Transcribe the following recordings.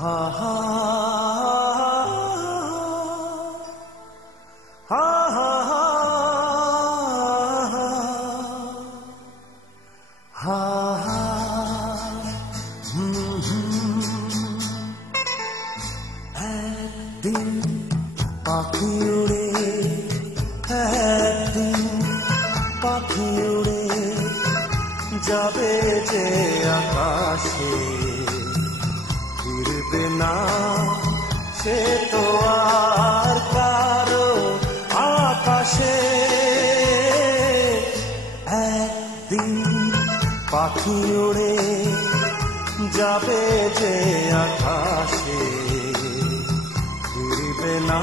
হা হা হা হা হা হা একদিন পাখি উড়ে, একদিন পাখি উড়ে যাবে যে আকাশে, ফিরবে না সে তো আর কারো আকাশে। একদিন পাখি উড়ে যাবে যে আকাশে, ফিরবে না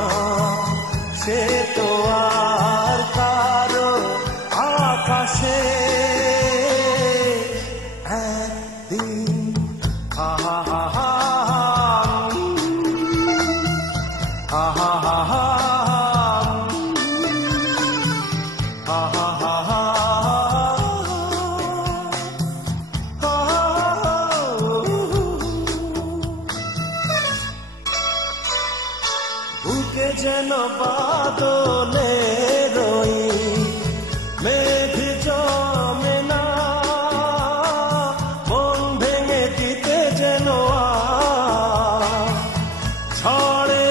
সে তো আর কারো আকাশে। একদিন হা হা হা হা হা হা হা হা হা হা হা বুকে যেন বাদলে রই, মেঘ জমে না, মন ভেঙে দিতে যেন ঝড়ে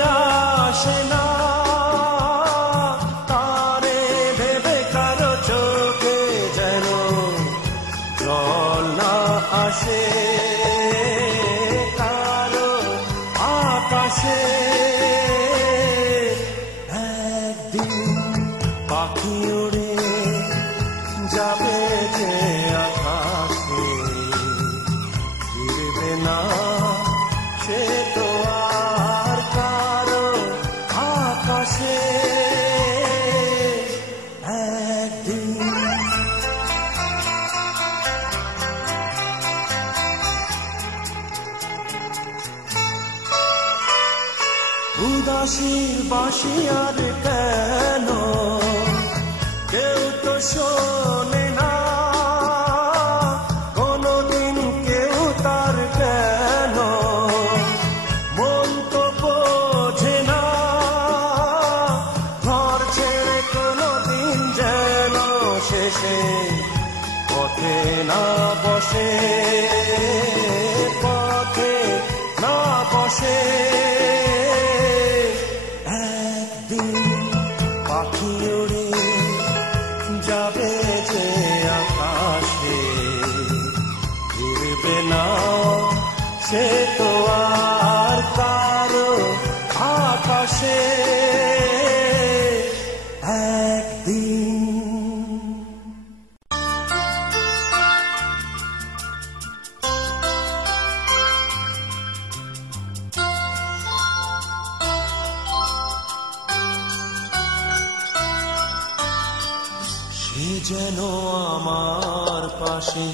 আসে না। তারে ভেবে কারো চোখে যেন জল না আসে, কারো আকাশে। পাখি উড়ে যাবে যে আকাশে, ফিরবে না সে তো আর কারো আকাশে। একদিন উদাসীর বাঁশি আর কেন কেউ তো শোনে না, কোনদিন কেউ তার কেন মন তো বোঝে না। ঘর ছেড়ে কোনদিন যেন শেষে পথে না বসে, পথে না বসে। একদিন পাখি উড়ে যাবে যে আকাশে, ফিরবে না সে তো আর কারো আকাশে। একদিন সে যেন আমার পাশে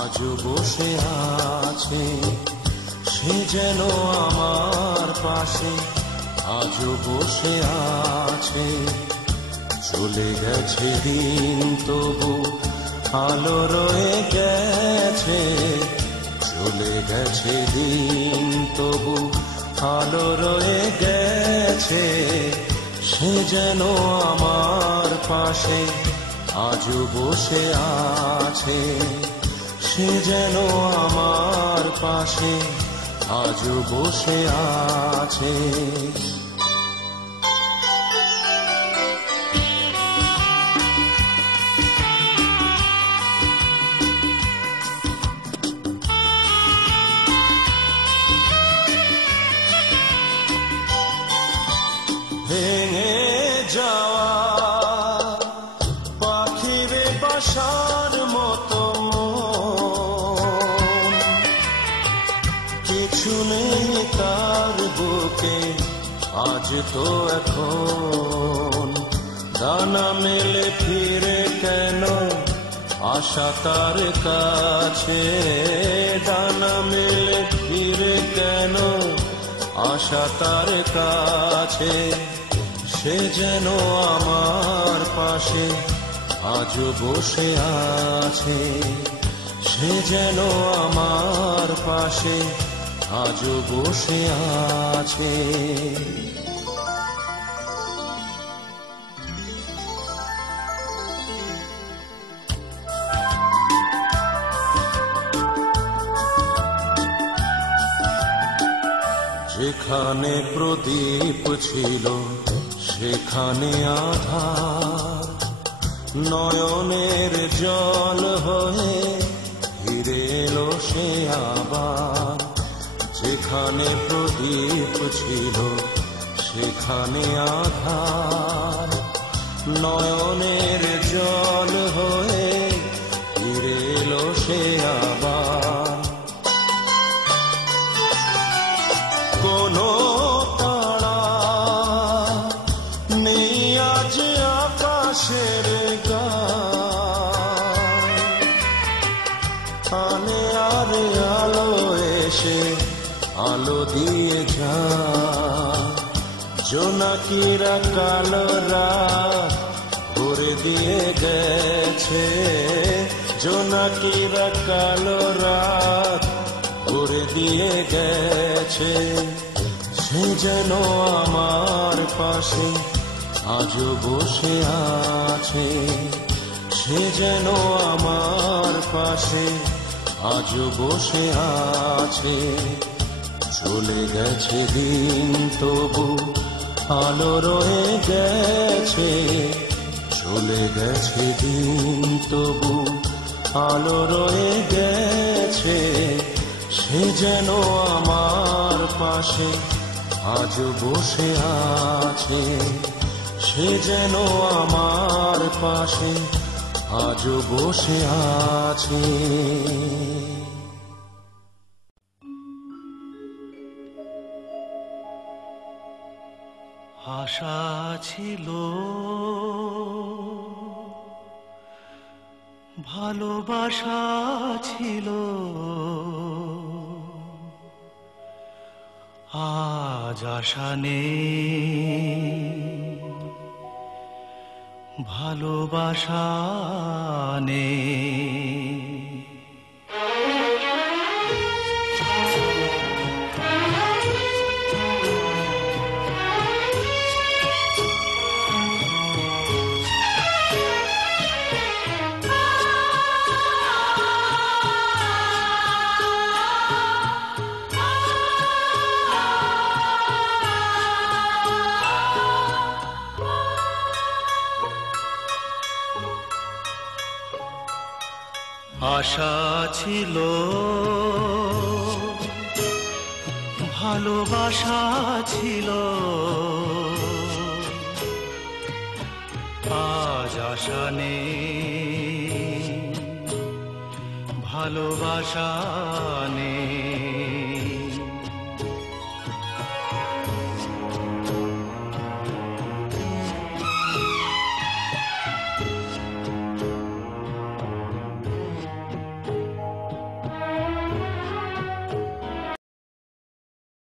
আজও বসে আছে, সে যেন আমার পাশে আজও বসে আছে। চলে গেছে দিন তবু আলো রয়ে গেছে, চলে গেছে দিন তবু আলো রয়ে গেছে। সে যেন আমার পাশে আজও বসে আছে, সে যেন আমার পাশে আজও বসে আছে। ভেঙে যাওয়া পাখির বাসার মতো কিছু নেই তার বুকে আজ তো এখন। ডানা মেলে ফিরে কেন আশা তার কাছে, ডানা মেলে ফিরে কেন আশা তার কাছে। সে যেন আমার পাশে আজও বসে আছে, সে যেন আমার পাশে আজও বসে আছে। যেখানে প্রদীপ ছিল সেখানে আধার, নয়নের জল হয়ে ফিরে এলো সে আবার। যেখানে প্রদীপ ছিল সেখানে আধার, নয়নের জল হয়ে ফিরে এলো সে আবার। কোনো তারা নেই আজ আকাশের গায়ে, আনে আরে আলো এসে আলো দিয়ে যায়। জোনাকিরা কালো রাত ভরে দিয়ে গেছে, জোনাকিরা কালো রাত ভরে দিয়ে গেছে। সে যেন আমার পাশে আজও বসে আছে, সে যেন আমার পাশে আজও বসে আছে। চলে গেছে দিন তবু আলো রয়ে গেছে, চলে গেছে দিন তবু আলো রয়ে গেছে। সে যেন আমার পাশে আজও বসে আছে, সে যেন আমার পাশে আজও বসে আছে। আশা ছিল, ভালোবাসা ছিল, আজ আশা নেই, ভালোবাসা নেই। আশা ছিল, ভালোবাসা ছিল, আজ আশা নেই, ভালোবাসা নেই।